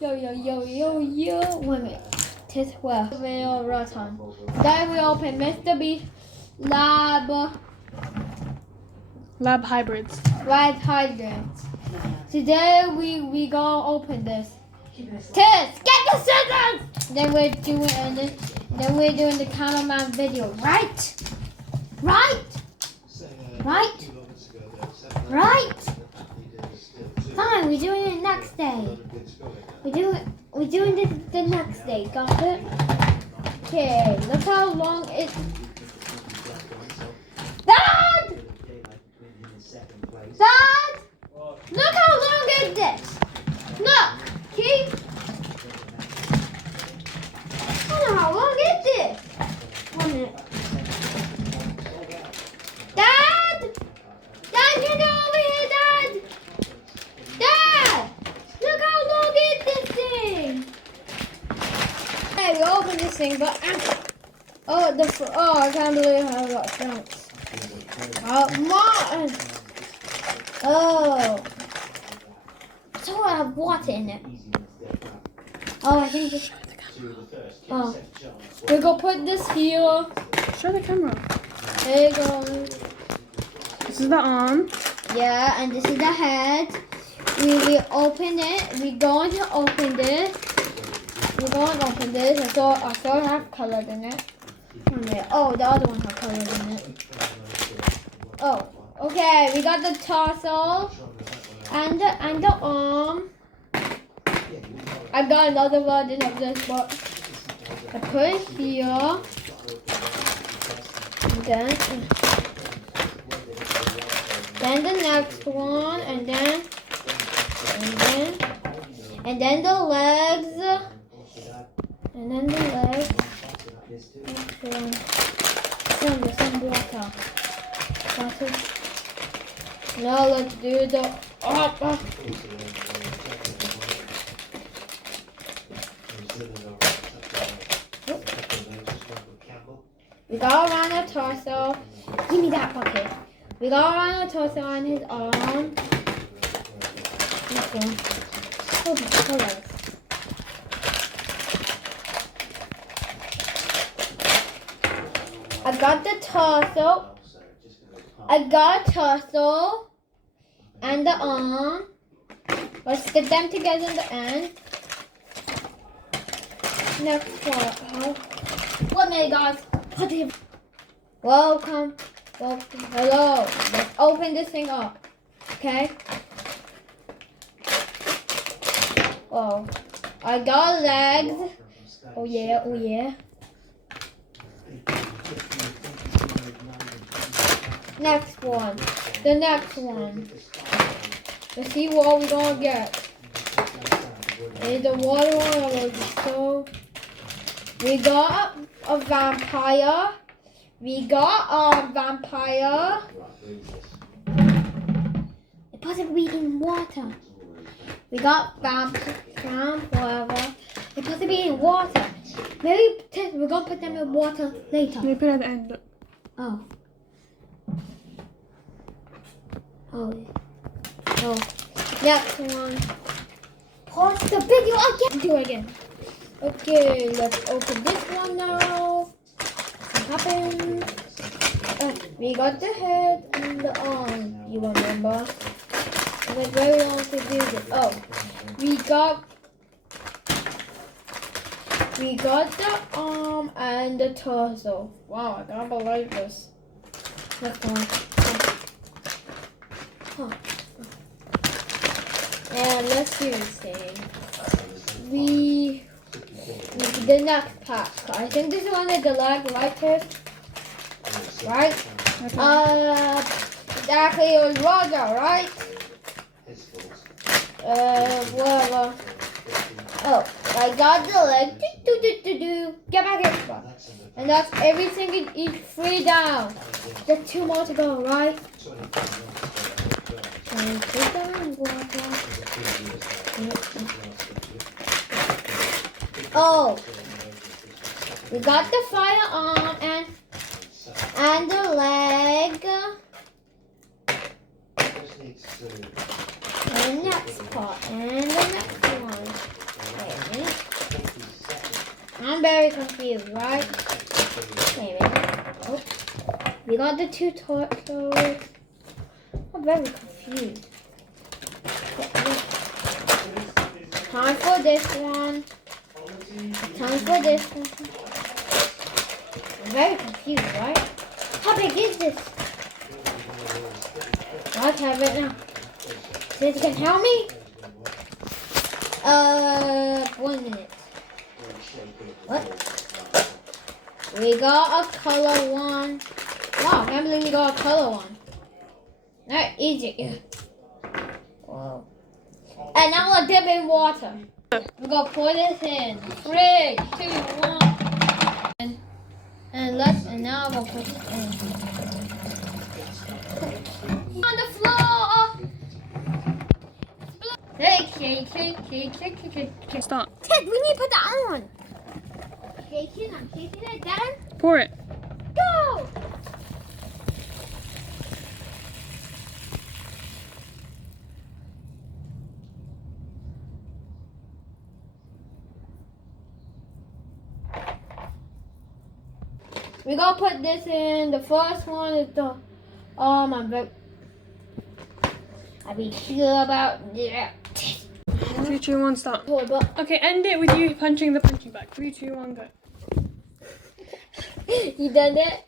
Yo. Wait a minute. Tis well. Video Rotom. Then we open Mr. Beast Lab hybrids. Red Hydrants. Today we gonna open this. Tis, get the scissors! Then we're doing the cameraman video, right? Fine, we're doing it next day. We're doing this the next day, got it? Okay, look how long it. Dad! Look how long is this? Look, keep. I don't know how long is this? 1 minute. Dad, get over here, Dad. Dad, look how long is this thing? Hey, we opened this thing, but I can't believe how I got chunks. Martin. Oh. So I have water in it. Oh, I think this. Oh. We're gonna put this here. Show the camera. There you go. This is the arm. Yeah, and this is the head. We open it. We're going to open this. I saw it have colored in it. Oh, the other one has colored in it. Oh, okay. We got the torso and the arm. I got another version of this, but I put it here. Then the next one, and then the legs, some water. Now let's do the We got around the torso. Give me that bucket. We got around the torso on his arm. Okay. Hold on. I got the torso and the arm. Let's stick them together in the end. Next part. What minute, guys? Welcome. Hello. Let's open this thing up. Okay? Oh. I got legs. Oh yeah. The next one. Let's see what we're gonna get. And the water one. We got a vampire. It possibly in water. We got whatever. It possibly in water. Maybe we're gonna put them in water later. We put it at the end. Oh. Next one. Pause the video again. Do it again. Okay, let's open this one now. What happened? We got the head and the arm. You remember? It was very long to do this. Oh, we got the arm and the torso. Wow, I can't believe this. Next one. And let's do this thing. The next pack. I think this one is the leg, right, Tiff? Right? Exactly, it was Roger, right? Whatever. Oh, I got the leg. Get back here. And that's everything in each 3 down. There's 2 more to go, right? And put them in water. Oh, we got the firearm and the leg. And the next part and the next one. very confused, right? Wait a minute. Oh. We got the two torsos. I'm very confused. Time for this one. Time for this one. I'm very confused, right? How big is this? Let's have it now. Since you can help me? 1 minute. What? We got a color one. Wow, I can't believe we got a color one. Not easy. Whoa. And now we'll dip in water. We're gonna pour this in. 3, 2, 1. And now we'll put it in. On the floor! Shake. Stop. Ted, we need to put that on. I'm shaking it down. Pour it. Go! We gonna put this in. The first one is the my very. I be sure about that. 3, 2, 1, stop. Hold up. Okay, end it with you punching the punching bag. 3, 2, 1, go. You done it?